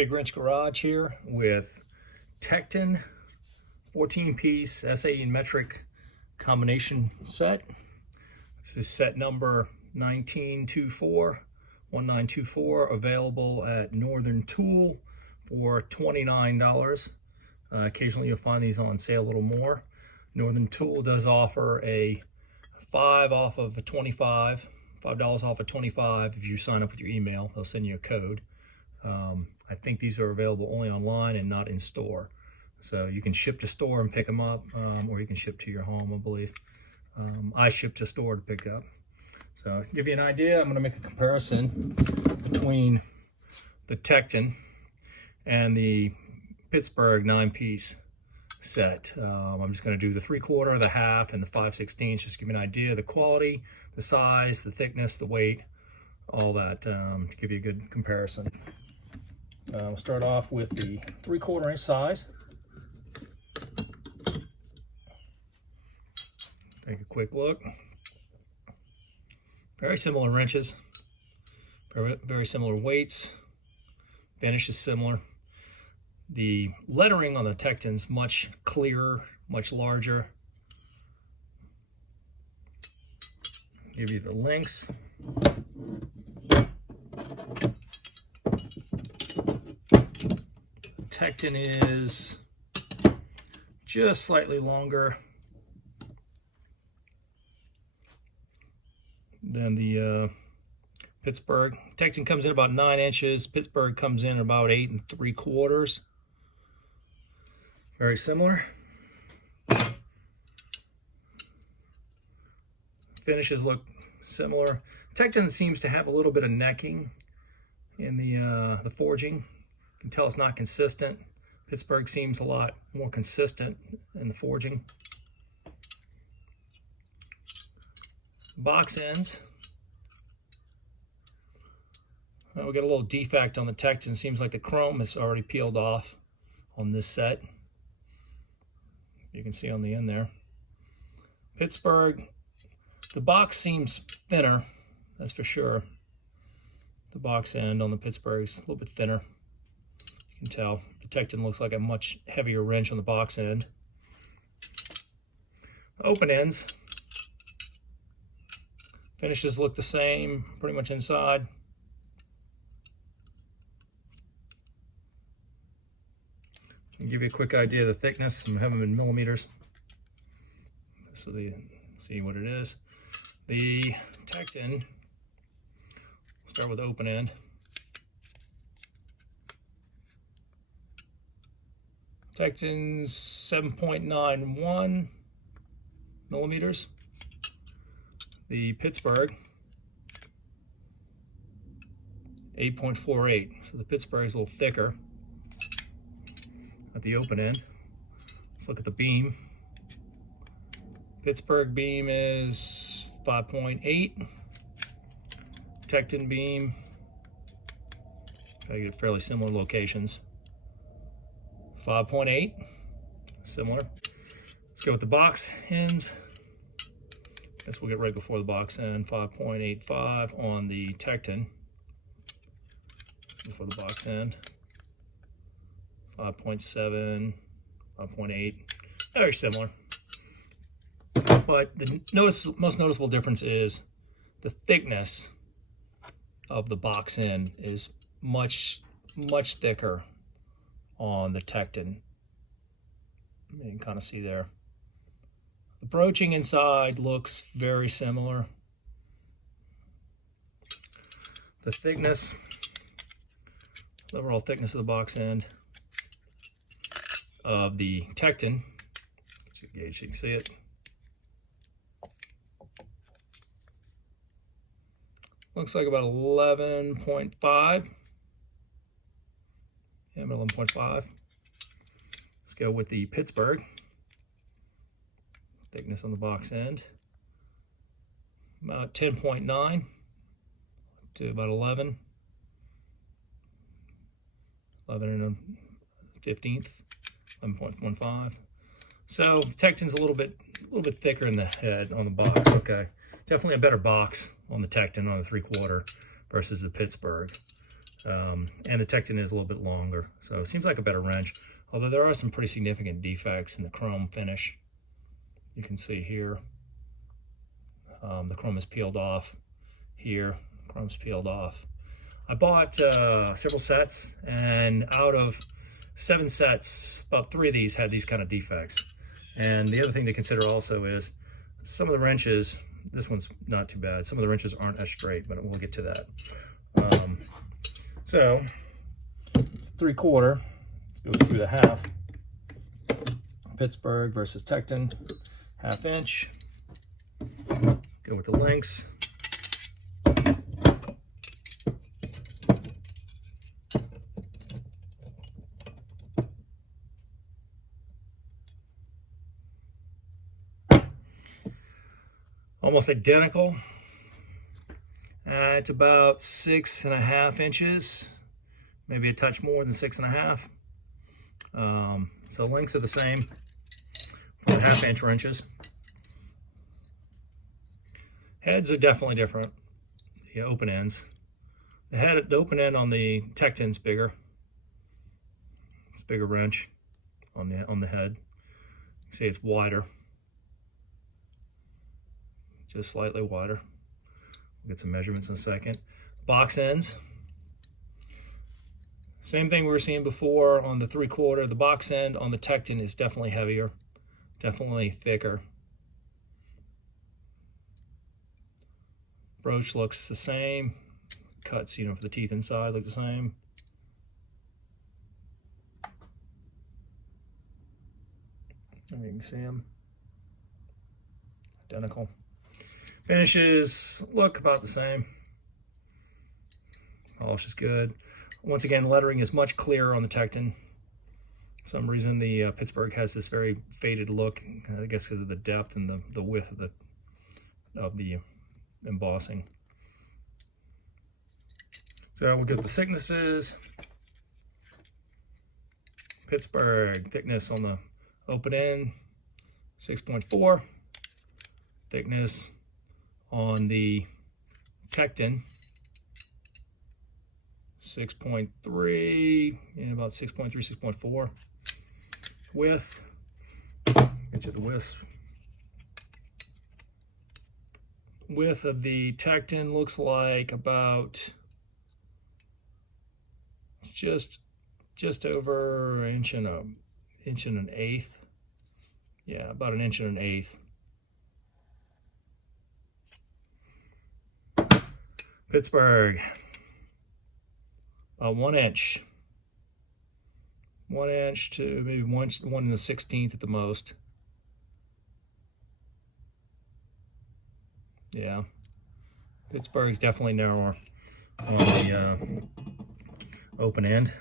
Big Wrench Garage here with Tekton 14-piece SAE metric combination set. This is set number 1924, available at Northern Tool for $29. Occasionally you'll find these on sale a little more. Northern Tool does offer a $5 off of a 25, $5 off of 25 if you sign up with your email. They'll send you a code. I think these are available only online and not in store. So you can ship to store and pick them up, or you can ship to your home, I believe. I ship to store to pick up. So to give you an idea, I'm going to make a comparison between the Tekton and the Pittsburgh 9-piece set. I'm just going to do the 3/4, the half, and the 5/16, just to give you an idea of the quality, the size, the thickness, the weight, all that, to give you a good comparison. We'll start off with the 3/4 inch size. Take a quick look. Very similar wrenches, very similar weights. Finish is similar. The lettering on the Tekton's much clearer, much larger. Give you the links. Tekton is just slightly longer than the Pittsburgh. Tekton comes in about 9 inches. Pittsburgh comes in about 8 3/4. Very similar. Finishes look similar. Tekton seems to have a little bit of necking in the forging. You can tell it's not consistent. Pittsburgh seems a lot more consistent in the forging. Box ends. Well, we got a little defect on the Tekton. Seems like the chrome is already peeled off on this set. You can see on the end there. Pittsburgh, the box seems thinner, that's for sure. The box end on the Pittsburgh is a little bit thinner. You can tell. The Tekton looks like a much heavier wrench on the box end. The open ends. Finishes look the same, pretty much inside. I'll give you a quick idea of the thickness. I have them in millimeters. So see what it is. The Tekton, start with the open end. Tekton's 7.91 millimeters. The Pittsburgh, 8.48. So the Pittsburgh is a little thicker at the open end. Let's look at the beam. Pittsburgh beam is 5.8. Tekton beam, I get fairly similar locations. 5.8, similar. Let's go with the box ends. This we'll get right before the box end. 5.85 on the Tekton before the box end. 5.7, 5.8, very similar. But the most noticeable difference is the thickness of the box end is much thicker on the Tekton. You can kind of see there. The broaching inside looks very similar. The thickness, the overall thickness of the box end of the Tekton, gauge so you can see it. Looks like about 11.5. Yeah, about 11.5. Let's go with the Pittsburgh. Thickness on the box end. About 10.9 to about 11. 11 1/15. 11.15. So the Tekton's a little bit thicker in the head on the box. Okay, definitely a better box on the Tekton on the 3/4 versus the Pittsburgh. And the Tekton is a little bit longer, so it seems like a better wrench, although there are some pretty significant defects in the chrome finish. You can see here, the chrome is peeled off here, chrome's peeled off. I bought several sets, and out of 7 sets, about 3 of these had these kind of defects. And the other thing to consider also is some of the wrenches, this one's not too bad, some of the wrenches aren't as straight, but we'll get to that. So it's 3/4. Let's go through the half. Pittsburgh versus Tekton, 1/2 inch. Go with the lengths. Almost identical. It's about 6.5 inches, maybe a touch more than 6.5. So lengths are the same for the 1/2 inch wrenches. Heads are definitely different. The open ends. The open end on the Tekton's bigger. It's a bigger wrench on the head. You see it's wider. Just slightly wider. We'll get some measurements in a second. Box ends. Same thing we were seeing before on the 3/4. The box end on the Tekton is definitely heavier, definitely thicker. Broach looks the same. Cuts, for the teeth inside look the same. And you can see them. Identical. Finishes look about the same. Polish is good. Once again, lettering is much clearer on the Tekton. For some reason, the Pittsburgh has this very faded look, I guess because of the depth and the width of the embossing. So we'll get the thicknesses. Pittsburgh, thickness on the open end, 6.4. Thickness on the Tekton, 6.3, about 6.3, 6.4. Width, get you the width. Width of the Tekton looks like about just over an inch and an eighth. Yeah, about an inch and an eighth. Pittsburgh, about 1 inch. 1 inch to maybe 1/16 at the most. Yeah, Pittsburgh's definitely narrower on the open end.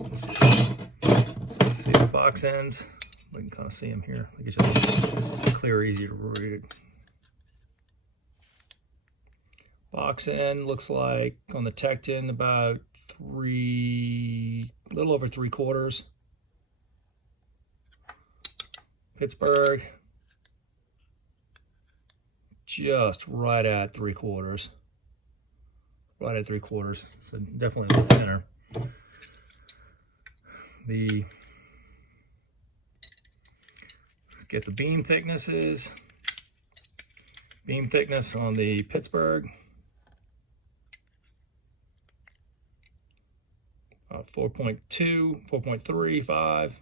Let's see the box ends. We can kind of see them here. I guess it's clear, easier to read it. Box end looks like on the Tekton about a little over 3/4. Pittsburgh, just right at 3/4. Right at 3/4. So definitely a little thinner. Let's get the beam thicknesses. Beam thickness on the Pittsburgh. 4.2, 4.35,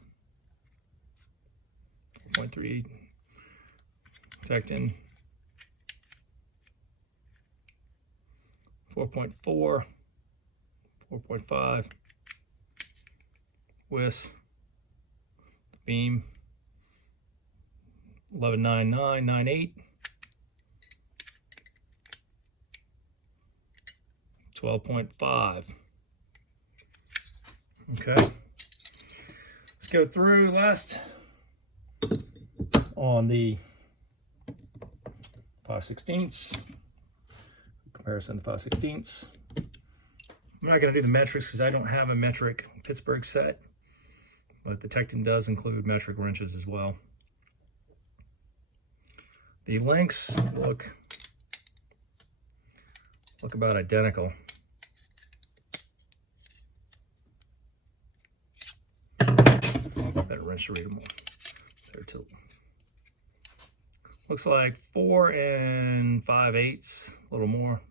4.3, Tekton, 4.4, 4.5, width, beam, 11.9998, 12.5. Okay, let's go through last on the 5/16. Comparison to 5/16. I'm not going to do the metrics because I don't have a metric Pittsburgh set, but the Tekton does include metric wrenches as well. The lengths look about identical. wrench to read them all. Third tool. Looks like 4 5/8, a little more,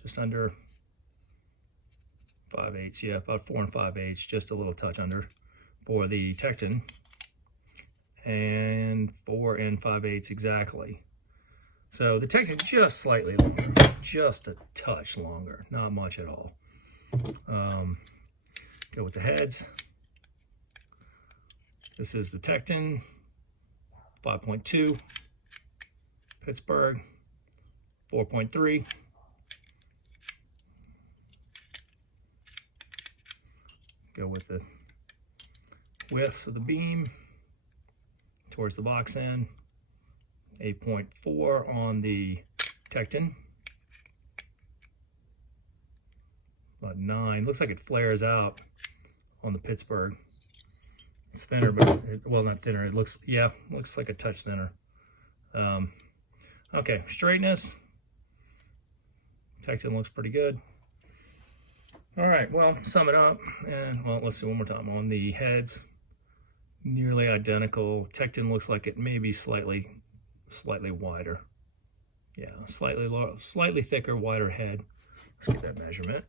just under 5/8. Yeah, about 4 5/8, just a little touch under for the Tekton, and 4 5/8 exactly. So the Tekton just slightly longer, just a touch longer, not much at all. Go with the heads. This is the Tekton 5.2, Pittsburgh 4.3. Go with the widths of the beam towards the box end. 8.4 on the Tekton. About 9. Looks like it flares out on the Pittsburgh. It's thinner, but well, not thinner. It looks, yeah, looks like a touch thinner. Okay, straightness. Tekton looks pretty good. All right, well, sum it up, and well, let's see one more time on the heads. Nearly identical. Tekton looks like it may be slightly wider. Yeah, slightly thicker, wider head. Let's get that measurement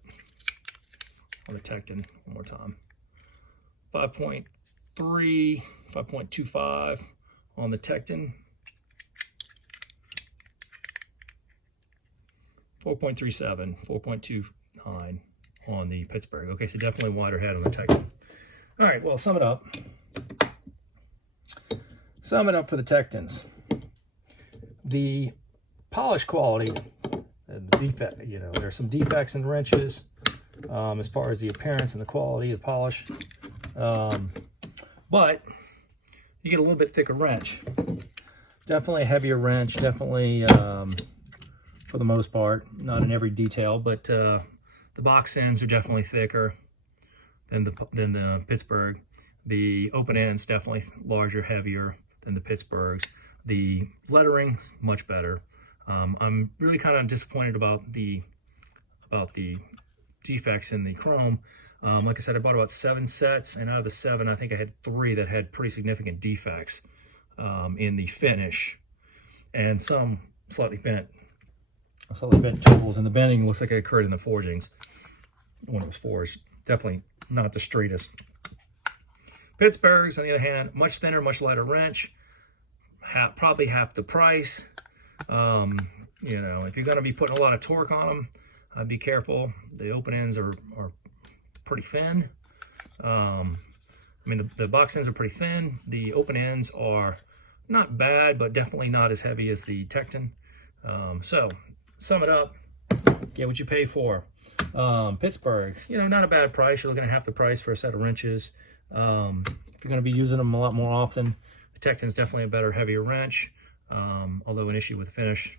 on the Tekton one more time. 5.3, 5.25 on the Tekton. 4.37, 4.29 on the Pittsburgh. Okay, so definitely wider head on the Tekton. All right, well, sum it up. Sum it up for the Tektons. The polish quality, the defect, you know, there's some defects in wrenches as far as the appearance and the quality of the polish. But you get a little bit thicker wrench. Definitely a heavier wrench, definitely for the most part, not in every detail, but the box ends are definitely thicker than the Pittsburgh. The open ends definitely larger, heavier than the Pittsburghs. The lettering much better. I'm really kind of disappointed about the defects in the chrome. Like I said, I bought about 7 sets, and out of the 7, I think I had 3 that had pretty significant defects in the finish, and some slightly bent tools, and the bending looks like it occurred in the forgings when it was forged. Definitely not the straightest. Pittsburghs, on the other hand, much thinner, much lighter wrench, probably half the price. You know, if you're going to be putting a lot of torque on them, be careful. The open ends are pretty thin. I mean, the box ends are pretty thin. The open ends are not bad, but definitely not as heavy as the Tekton. So, sum it up, get what you pay for. Pittsburgh, you know, not a bad price. You're looking at half the price for a set of wrenches. If you're going to be using them a lot more often, the Tekton's definitely a better, heavier wrench, although an issue with the finish.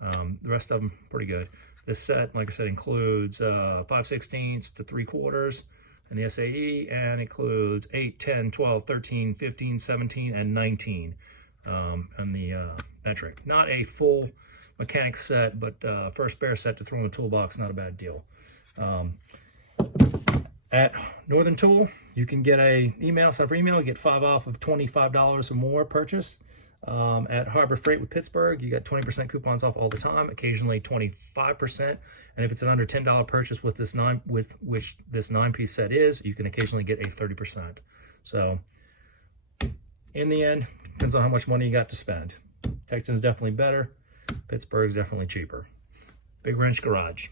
The rest of them, pretty good. This set, like I said, includes 5/16 to 3/4 in the SAE, and includes 8, 10, 12, 13, 15, 17, and 19 on the metric. Not a full mechanic set, but for a spare set to throw in the toolbox, not a bad deal. At Northern Tool, you can get sign for email, you get 5 off of $25 or more purchase. At Harbor Freight with Pittsburgh, you got 20% coupons off all the time, occasionally 25%. And if it's an under $10 purchase with this which this 9-piece set is, you can occasionally get a 30%. So in the end, depends on how much money you got to spend. Tekton's definitely better. Pittsburgh's definitely cheaper. Big Wrench Garage.